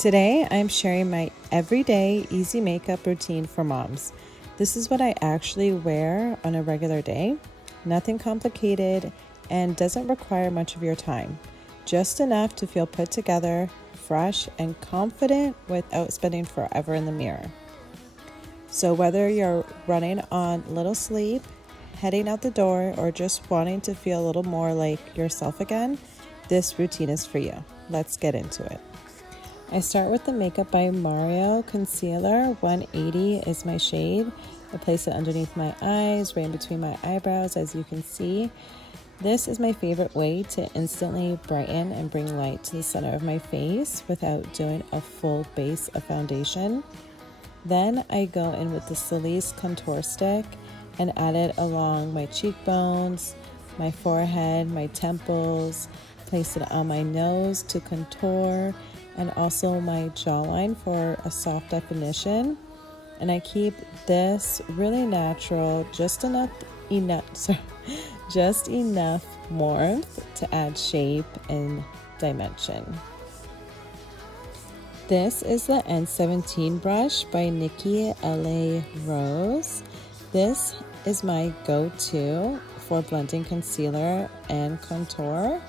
Today, I'm sharing my everyday easy makeup routine for moms. This is what I actually wear on a regular day. Nothing complicated and doesn't require much of your time. Just enough to feel put together, fresh, and confident without spending forever in the mirror. So whether you're running on little sleep, heading out the door, or just wanting to feel a little more like yourself again, this routine is for you. Let's get into it. I start with the Makeup by Mario Concealer. 180 is my shade. I place it underneath my eyes, right in between my eyebrows, as you can see. This is my favorite way to instantly brighten and bring light to the center of my face without doing a full base of foundation. Then I go in with the Solis contour stick and add it along my cheekbones, my forehead, my temples, place it on my nose to contour, and also my jawline for a soft definition. And I keep this really natural, just enough warmth to add shape and dimension. This is the N17 brush by Nikki LA Rose. This is my go-to for blending concealer and contour.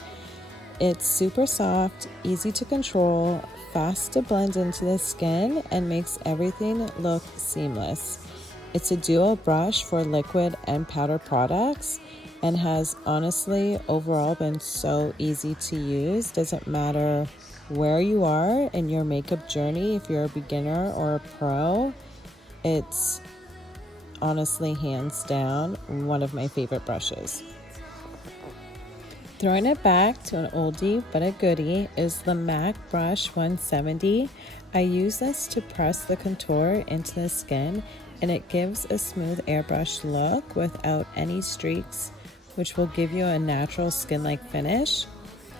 It's super soft, easy to control, fast to blend into the skin, and makes everything look seamless. It's a dual brush for liquid and powder products and has honestly overall been so easy to use. Doesn't matter where you are in your makeup journey, if you're a beginner or a pro, it's honestly hands down one of my favorite brushes. Throwing it back to an oldie but a goodie is the MAC brush 170. I use this to press the contour into the skin, and it gives a smooth airbrush look without any streaks, which will give you a natural skin-like finish.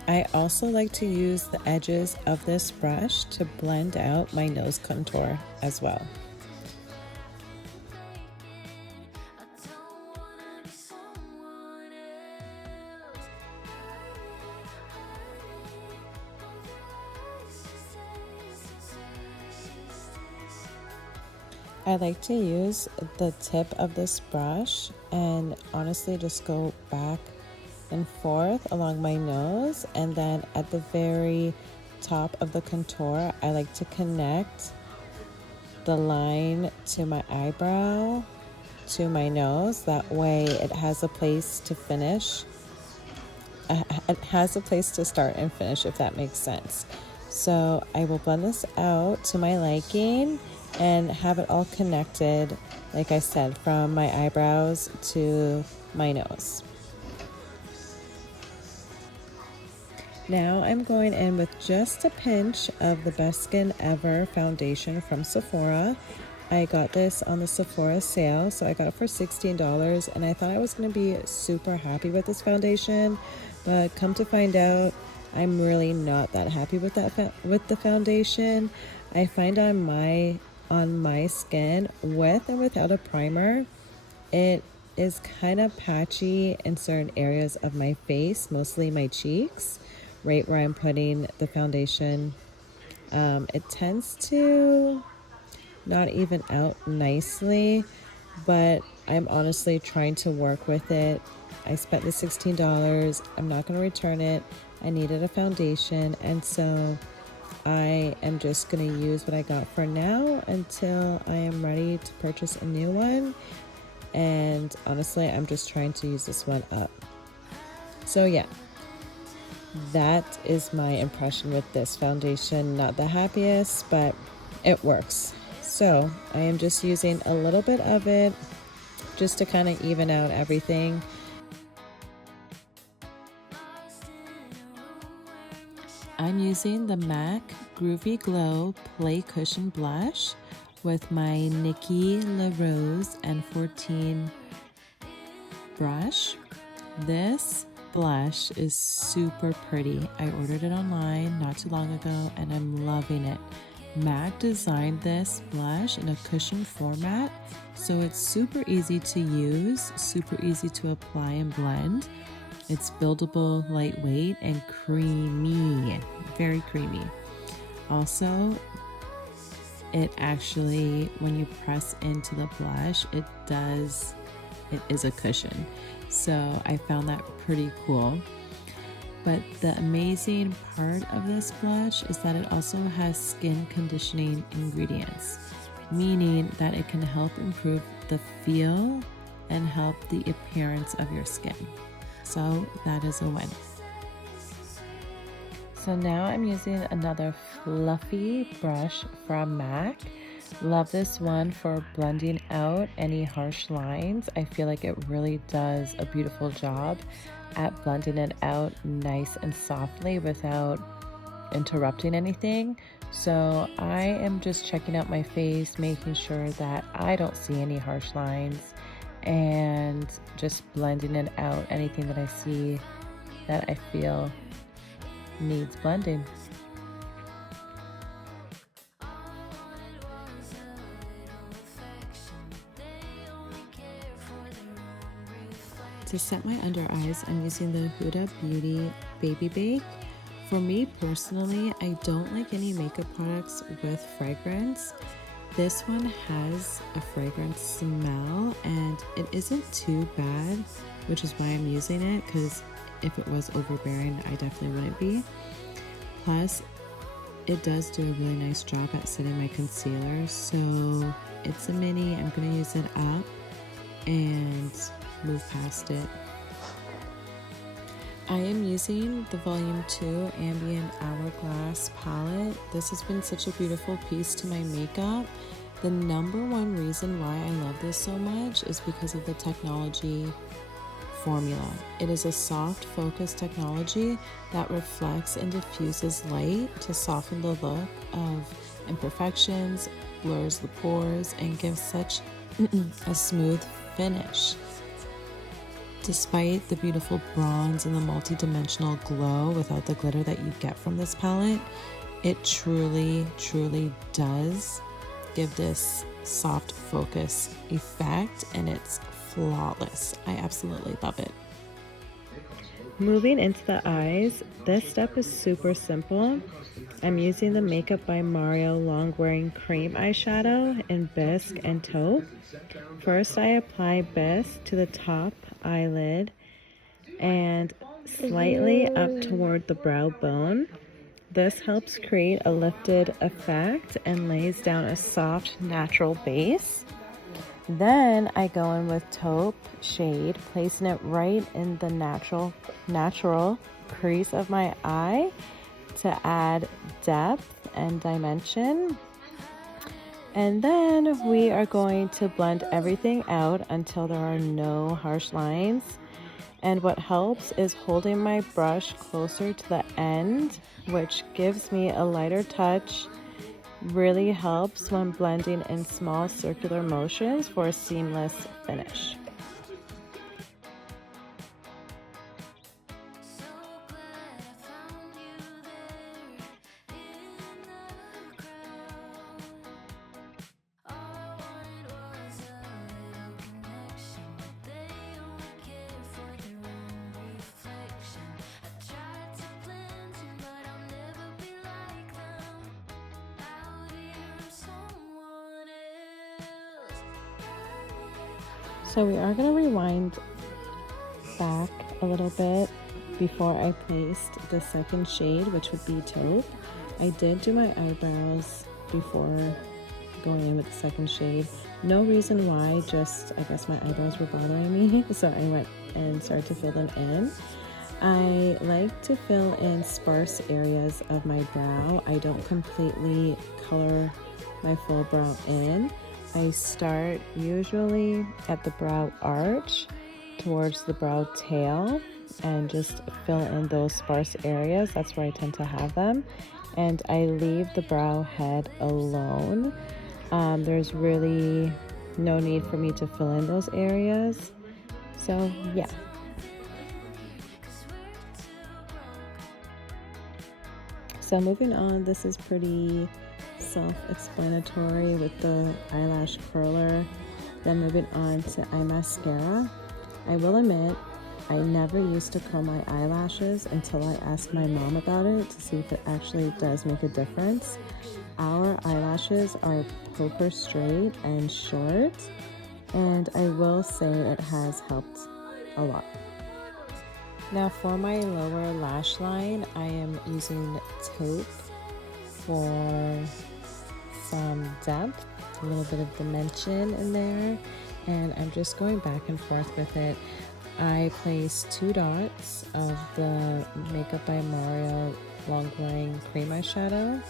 I also like to use the edges of this brush to blend out my nose contour as well. I like to use the tip of this brush and honestly just go back and forth along my nose, and then at the very top of the contour, I like to connect the line to my eyebrow to my nose. That way it has a place to finish. It has a place to start and finish, if that makes sense. So I will blend this out to my liking and have it all connected, like I said, from my eyebrows to my nose. Now I'm going in with just a pinch of the Best Skin Ever foundation from Sephora. I got this on the Sephora sale, so I got it for $16, and I thought I was going to be super happy with this foundation, but come to find out, I'm really not that happy with the foundation. I find on my skin, with and without a primer, it is kind of patchy in certain areas of my face, mostly my cheeks, right where I'm putting the foundation. It tends to not even out nicely, but I'm honestly trying to work with it. I spent the $16. I'm not going to return it. I needed a foundation, and so I am just going to use what I got for now until I am ready to purchase a new one. And honestly, I'm just trying to use this one up. So yeah, that is my impression with this foundation. Not the happiest, but it works. So I am just using a little bit of it just to kind of even out everything. I'm using the MAC Groovy Glow Play Cushion Blush with my Nikki LaRose N14 brush. This blush is super pretty. I ordered it online not too long ago, and I'm loving it. MAC designed this blush in a cushion format, so it's super easy to use, super easy to apply and blend. It's buildable, lightweight, and creamy, very creamy. also, it actually, when you press into the blush, it is a cushion. So I found that pretty cool. But the amazing part of this blush is that it also has skin conditioning ingredients, meaning that it can help improve the feel and help the appearance of your skin. So that is a win. So now I'm using another fluffy brush from MAC. Love this one for blending out any harsh lines. I feel like it really does a beautiful job at blending it out nice and softly without interrupting anything. So I am just checking out my face, making sure that I don't see any harsh lines, and just blending it out, anything that I see that I feel needs blending. To set my under eyes, I'm using the Huda Beauty Baby Bake. For me personally, I don't like any makeup products with fragrance. This one has a fragrance smell and it isn't too bad, which is why I'm using it, because if it was overbearing, I definitely wouldn't be. Plus, it does do a really nice job at setting my concealer. So it's a mini, I'm gonna use it up and move past it. I am using the Volume 2 Ambient Hourglass palette. This has been such a beautiful piece to my makeup. The number one reason why I love this so much is because of the technology formula. It is a soft focus technology that reflects and diffuses light to soften the look of imperfections, blurs the pores, and gives such a smooth finish. Despite the beautiful bronze and the multi-dimensional glow without the glitter that you get from this palette, it truly does give this soft focus effect, and it's flawless. I absolutely love it. Moving into the eyes, this step is super simple. I'm using the Makeup by Mario Long Wearing Cream eyeshadow in Bisque and Taupe. First, I apply Bisque to the top eyelid and slightly up toward the brow bone. This helps create a lifted effect and lays down a soft, natural base. Then I go in with Taupe shade, placing it right in the natural crease of my eye to add depth and dimension. And then we are going to blend everything out until there are no harsh lines. And what helps is holding my brush closer to the end, which gives me a lighter touch. Really helps when blending in small circular motions for a seamless finish. So we are going to rewind back a little bit before I placed the second shade, which would be Taupe. I did do my eyebrows before going in with the second shade. No reason why, just I guess my eyebrows were bothering me, so I went and started to fill them in. I like to fill in sparse areas of my brow. I don't completely color my full brow in. I start usually at the brow arch towards the brow tail and just fill in those sparse areas. That's where I tend to have them. And I leave the brow head alone. There's really no need for me to fill in those areas. So yeah. So moving on, this is pretty self-explanatory with the eyelash curler. Then moving on to eye mascara. I will admit, I never used to comb my eyelashes until I asked my mom about it to see if it actually does make a difference. Our eyelashes are poker straight and short, and I will say it has helped a lot. Now for my lower lash line, I am using taupe for some depth, a little bit of dimension in there, and I'm just going back and forth with it. I place 2 dots of the Makeup by Mario Long Wearing Cream Eyeshadow,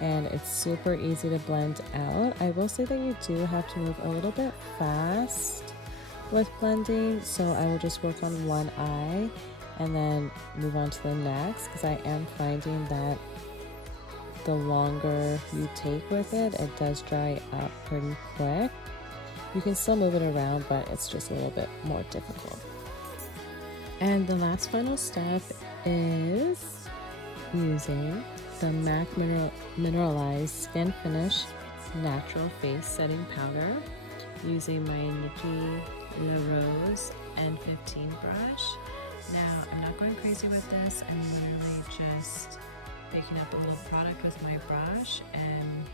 and it's super easy to blend out. I will say that you do have to move a little bit fast with blending, so I will just work on one eye and then move on to the next, because I am finding that the longer you take with it, it does dry up pretty quick. You can still move it around, but it's just a little bit more difficult. And the last final step is using the MAC Mineralized Skin Finish Natural Face Setting Powder, using my Nikki La Rose N15 brush. Now, I'm not going crazy with this. I'm literally just picking up a little product with my brush and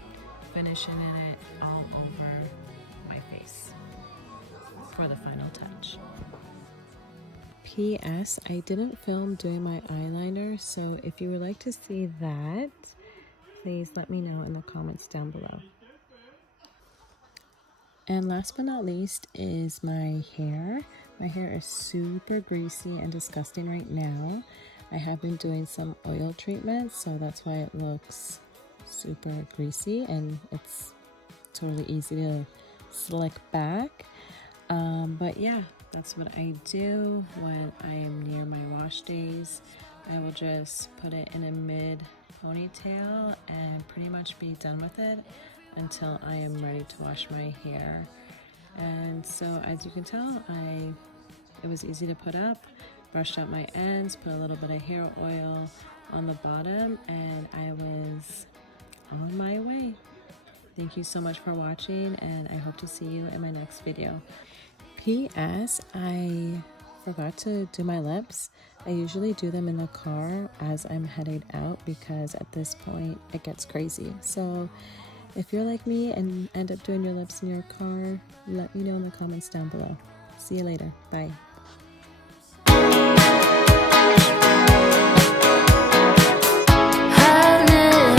finishing it all over my face for the final touch. P.S. I didn't film doing my eyeliner, so if you would like to see that, please let me know in the comments down below. And last but not least is my hair. My hair is super greasy and disgusting right now. I have been doing some oil treatments, so that's why it looks super greasy, and it's totally easy to slick back. But yeah, that's what I do when I am near my wash days. I will just put it in a mid ponytail and pretty much be done with it until I am ready to wash my hair. And so as you can tell, it was easy to put up. Brushed out my ends, put a little bit of hair oil on the bottom, and I was on my way. Thank you so much for watching, and I hope to see you in my next video. P.S. I forgot to do my lips. I usually do them in the car as I'm heading out, because at this point it gets crazy. So if you're like me and end up doing your lips in your car, let me know in the comments down below. See you later. Bye.